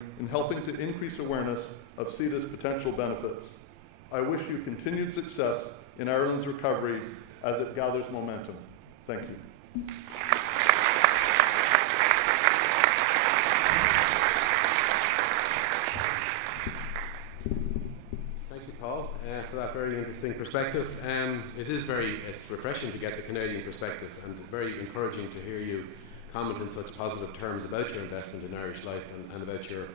in helping to increase awareness of CETA's potential benefits. I wish you continued success in Ireland's recovery as it gathers momentum. Thank you. Thank you, Paul, for that very interesting perspective. It's refreshing to get the Canadian perspective, and very encouraging to hear you comment in such positive terms about your investment in Irish Life and about your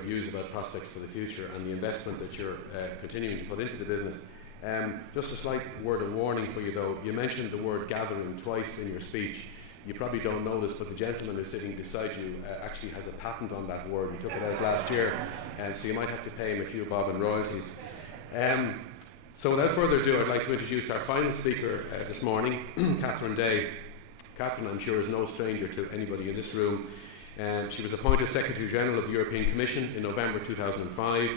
views about prospects for the future and the investment that you're continuing to put into the business. Just a slight word of warning for you though, you mentioned the word gathering twice in your speech. You probably don't know this, but the gentleman who's sitting beside you actually has a patent on that word. He took it out last year, so you might have to pay him a few bob in royalties. So without further ado, I'd like to introduce our final speaker this morning, Catherine Day. Catherine, I'm sure, is no stranger to anybody in this room. She was appointed Secretary General of the European Commission in November 2005.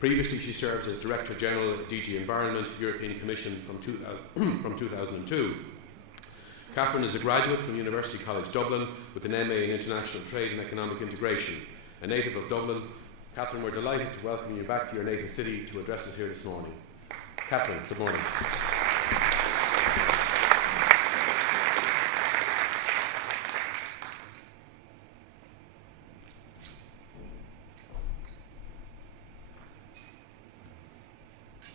Previously, she served as Director General at DG Environment, European Commission from 2002. Catherine is a graduate from University College Dublin with an MA in International Trade and Economic Integration. A native of Dublin, Catherine, we're delighted to welcome you back to your native city to address us here this morning. Catherine, good morning.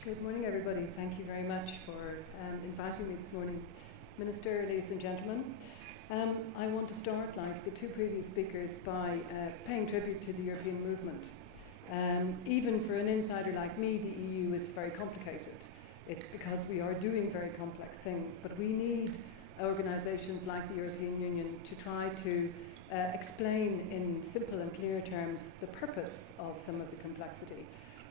Good morning, everybody. Thank you very much for inviting me this morning. Minister, ladies and gentlemen, I want to start, like the two previous speakers, by paying tribute to the European movement. Even for an insider like me, the EU is very complicated. It's because we are doing very complex things, but we need organisations like the European Union to try to explain in simple and clear terms the purpose of some of the complexity.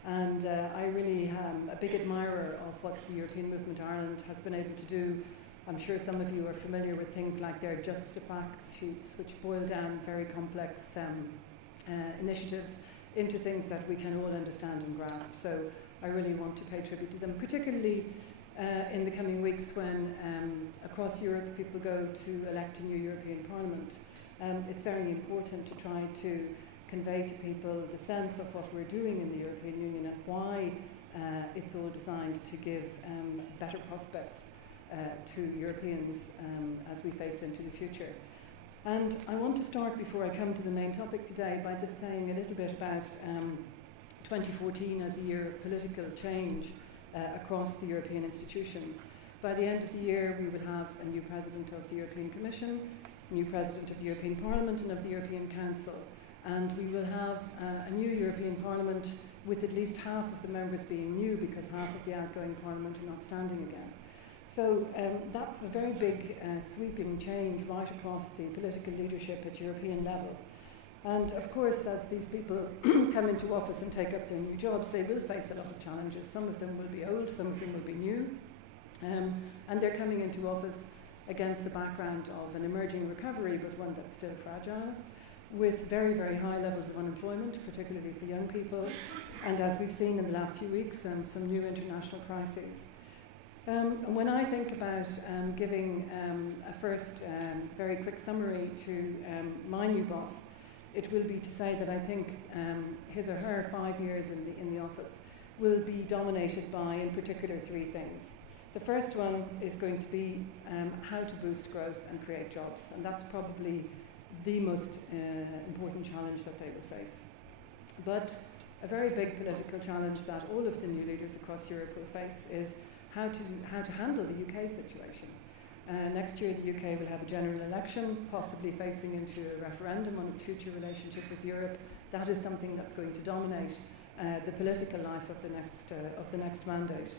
And I really am a big admirer of what the European Movement Ireland has been able to do. I'm sure some of you are familiar with things like their Just the Facts sheets, which boil down very complex initiatives into things that we can all understand and grasp. So I really want to pay tribute to them, particularly in the coming weeks when across Europe people go to elect a new European Parliament. It's very important to try to convey to people the sense of what we're doing in the European Union and why it's all designed to give better prospects to Europeans as we face into the future. And I want to start, before I come to the main topic today, by just saying a little bit about 2014 as a year of political change across the European institutions. By the end of the year, we will have a new President of the European Commission, a new President of the European Parliament and of the European Council. And we will have a new European Parliament with at least half of the members being new, because half of the outgoing Parliament are not standing again. So that's a very big sweeping change right across the political leadership at European level. And of course, as these people come into office and take up their new jobs, they will face a lot of challenges. Some of them will be old, some of them will be new. And they're coming into office against the background of an emerging recovery, but one that's still fragile, with very, very high levels of unemployment, particularly for young people, and as we've seen in the last few weeks, some new international crises. When I think about giving a first very quick summary to my new boss, it will be to say that I think his or her 5 years in the office will be dominated by, in particular, three things. The first one is going to be how to boost growth and create jobs, and that's probably the most important challenge that they will face. But a very big political challenge that all of the new leaders across Europe will face is how to handle the UK situation. Next year the UK will have a general election, possibly facing into a referendum on its future relationship with Europe. That is something that's going to dominate the political life of the next mandate.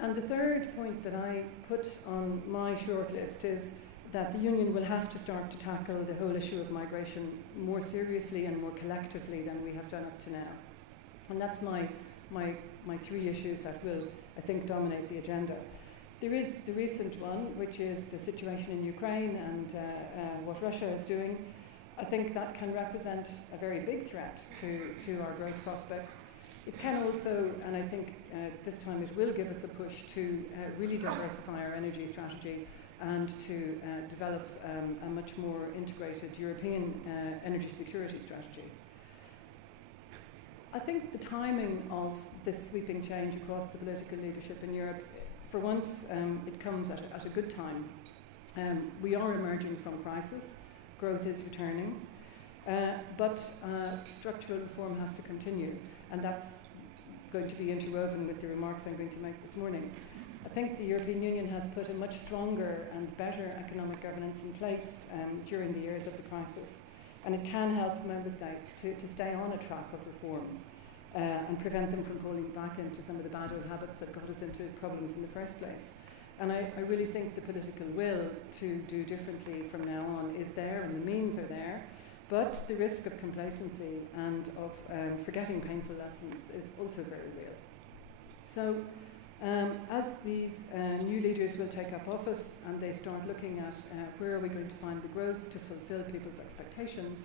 And the third point that I put on my shortlist is that the Union will have to start to tackle the whole issue of migration more seriously and more collectively than we have done up to now. And that's my three issues that will, I think, dominate the agenda. There is the recent one, which is the situation in Ukraine and what Russia is doing. I think that can represent a very big threat to our growth prospects. It can also, and I think this time it will give us a push to really diversify our energy strategy and to develop a much more integrated European energy security strategy. I think the timing of this sweeping change across the political leadership in Europe, for once, it comes at a good time. We are emerging from crisis, growth is returning, but structural reform has to continue, and that's going to be interwoven with the remarks I'm going to make this morning. I think the European Union has put a much stronger and better economic governance in place during the years of the crisis, and it can help member states to stay on a track of reform and prevent them from falling back into some of the bad old habits that got us into problems in the first place. And I really think the political will to do differently from now on is there, and the means are there, but the risk of complacency and of forgetting painful lessons is also very real. So as these new leaders will take up office and they start looking at where are we going to find the growth to fulfill people's expectations,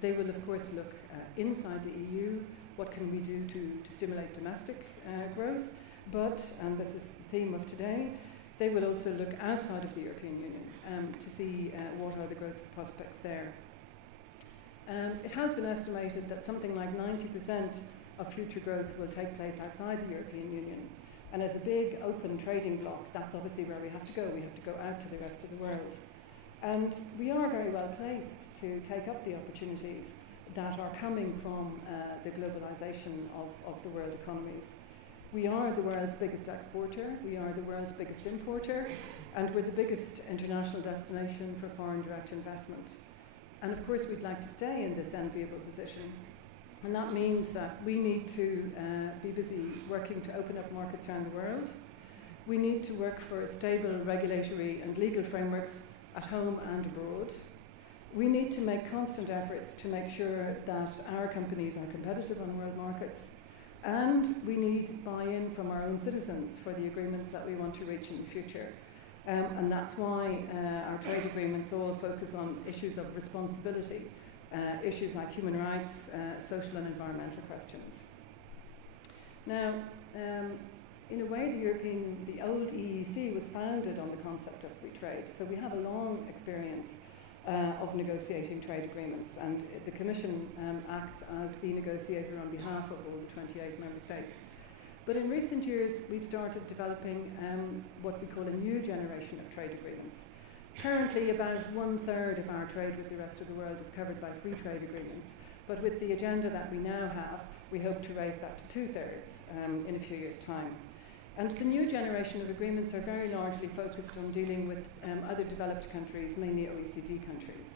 they will of course look inside the EU, what can we do to stimulate domestic growth, but, and this is the theme of today, they will also look outside of the European Union to see what are the growth prospects there. It has been estimated that something like 90% of future growth will take place outside the European Union. And as a big open trading bloc, that's obviously where we have to go. We have to go out to the rest of the world. And we are very well placed to take up the opportunities that are coming from the globalisation of the world economies. We are the world's biggest exporter, we are the world's biggest importer, and we're the biggest international destination for foreign direct investment. And of course we'd like to stay in this enviable position. And that means that we need to be busy working to open up markets around the world. We need to work for stable regulatory and legal frameworks at home and abroad. We need to make constant efforts to make sure that our companies are competitive on world markets. And we need buy-in from our own citizens for the agreements that we want to reach in the future. And that's why our trade agreements all focus on issues of responsibility, issues like human rights, social and environmental questions. Now, in a way, the old EEC was founded on the concept of free trade. So we have a long experience of negotiating trade agreements, and the Commission acts as the negotiator on behalf of all the 28 member states. But in recent years, we've started developing what we call a new generation of trade agreements. Currently, about 1/3 of our trade with the rest of the world is covered by free trade agreements, but with the agenda that we now have, we hope to raise that to 2/3 in a few years' time. And the new generation of agreements are very largely focused on dealing with other developed countries, mainly OECD countries.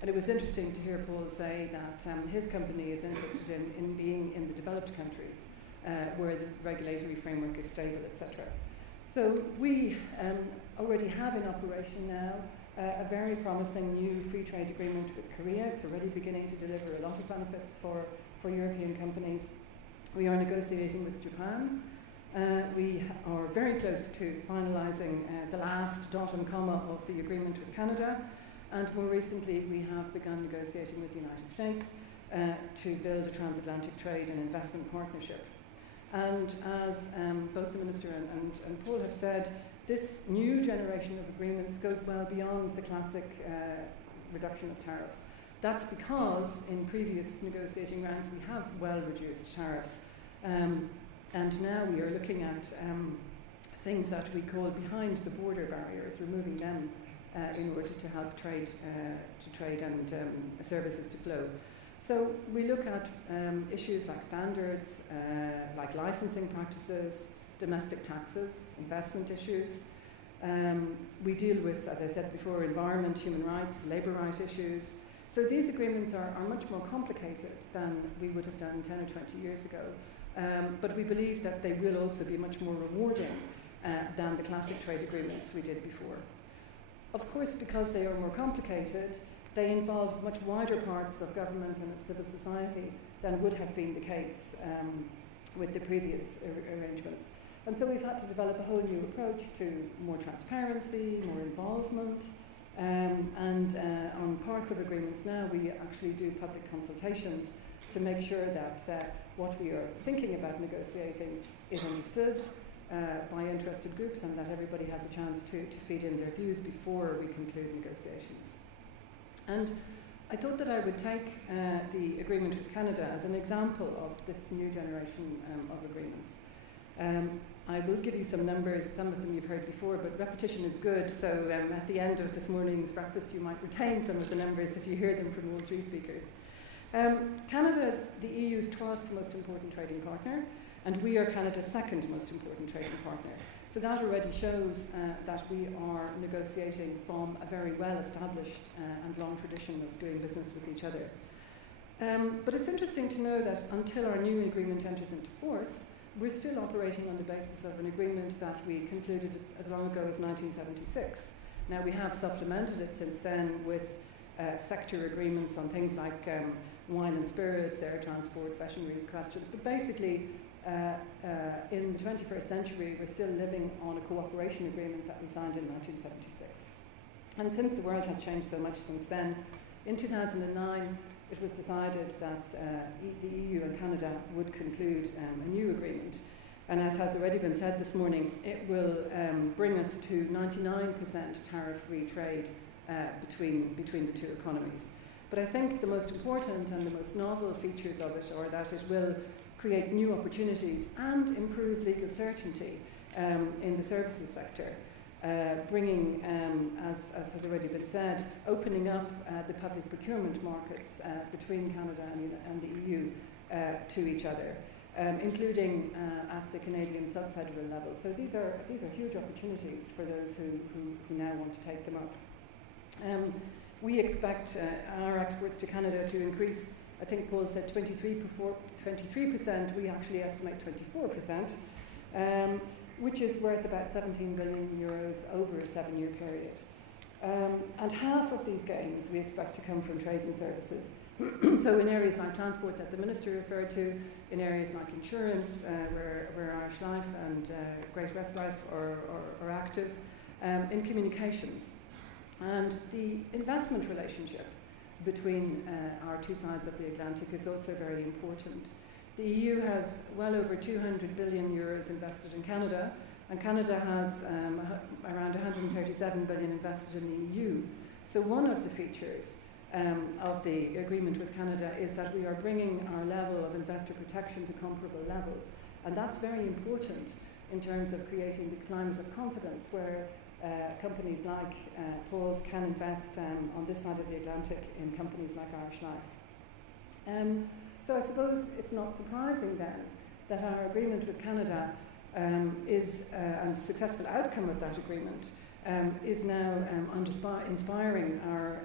And it was interesting to hear Paul say that his company is interested in being in the developed countries where the regulatory framework is stable, etc. So we already have in operation now a very promising new free trade agreement with Korea. It's already beginning to deliver a lot of benefits for European companies. We are negotiating with Japan. We are very close to finalising the last dot and comma of the agreement with Canada, and more recently we have begun negotiating with the United States to build a transatlantic trade and investment partnership. And as both the Minister and Paul have said, this new generation of agreements goes well beyond the classic reduction of tariffs. That's because in previous negotiating rounds we have well reduced tariffs. And now we are looking at things that we call behind the border barriers, removing them in order to help trade and services to flow. So we look at issues like standards, like licensing practices, domestic taxes, investment issues. We deal with, as I said before, environment, human rights, labour right issues. So these agreements are much more complicated than we would have done 10 or 20 years ago. But we believe that they will also be much more rewarding than the classic trade agreements we did before. Of course, because they are more complicated, they involve much wider parts of government and of civil society than would have been the case with the previous arrangements. And so we've had to develop a whole new approach to more transparency, more involvement, and on parts of agreements now we actually do public consultations to make sure that what we are thinking about negotiating is understood by interested groups and that everybody has a chance to feed in their views before we conclude negotiations. And I thought that I would take the agreement with Canada as an example of this new generation of agreements. I will give you some numbers, some of them you've heard before, but repetition is good, so at the end of this morning's breakfast you might retain some of the numbers if you hear them from all three speakers. Canada is the EU's 12th most important trading partner, and we are Canada's second most important trading partner. So that already shows that we are negotiating from a very well-established and long tradition of doing business with each other. But it's interesting to know that until our new agreement enters into force, we're still operating on the basis of an agreement that we concluded as long ago as 1976. Now, we have supplemented it since then with sector agreements on things like wine and spirits, air transport, veterinary questions, but basically in the 21st century we're still living on a cooperation agreement that we signed in 1976. And since the world has changed so much since then, in 2009 it was decided that the EU and Canada would conclude a new agreement. And as has already been said this morning, it will bring us to 99% tariff-free trade between the two economies. But I think the most important and the most novel features of it are that it will create new opportunities and improve legal certainty in the services sector, bringing, as has already been said, opening up the public procurement markets between Canada and the EU to each other, including at the Canadian sub-federal level. So these are huge opportunities for those who now want to take them up. We expect our exports to Canada to increase. I think Paul said 23%, we actually estimate 24%, which is worth about 17 billion euros over a 7-year period. And half of these gains we expect to come from trade and services. So in areas like transport that the Minister referred to, in areas like insurance, where Irish Life and Great West Life are active, in communications. And the investment relationship between our two sides of the Atlantic is also very important. The EU has well over 200 billion euros invested in Canada, and Canada has around 137 billion invested in the EU. So one of the features of the agreement with Canada is that we are bringing our level of investor protection to comparable levels, and that's very important in terms of creating the climate of confidence where companies like Paul's can invest on this side of the Atlantic in companies like Irish Life. So I suppose it's not surprising then that our agreement with Canada and the successful outcome of that agreement is now inspiring our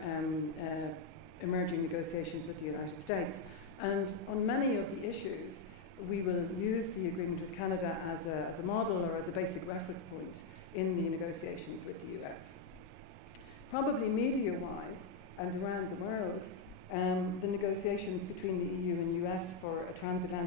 emerging negotiations with the United States. And on many of the issues, we will use the agreement with Canada as a model or as a basic reference point in the negotiations with the US. Probably media-wise and around the world, the negotiations between the EU and US for a transatlantic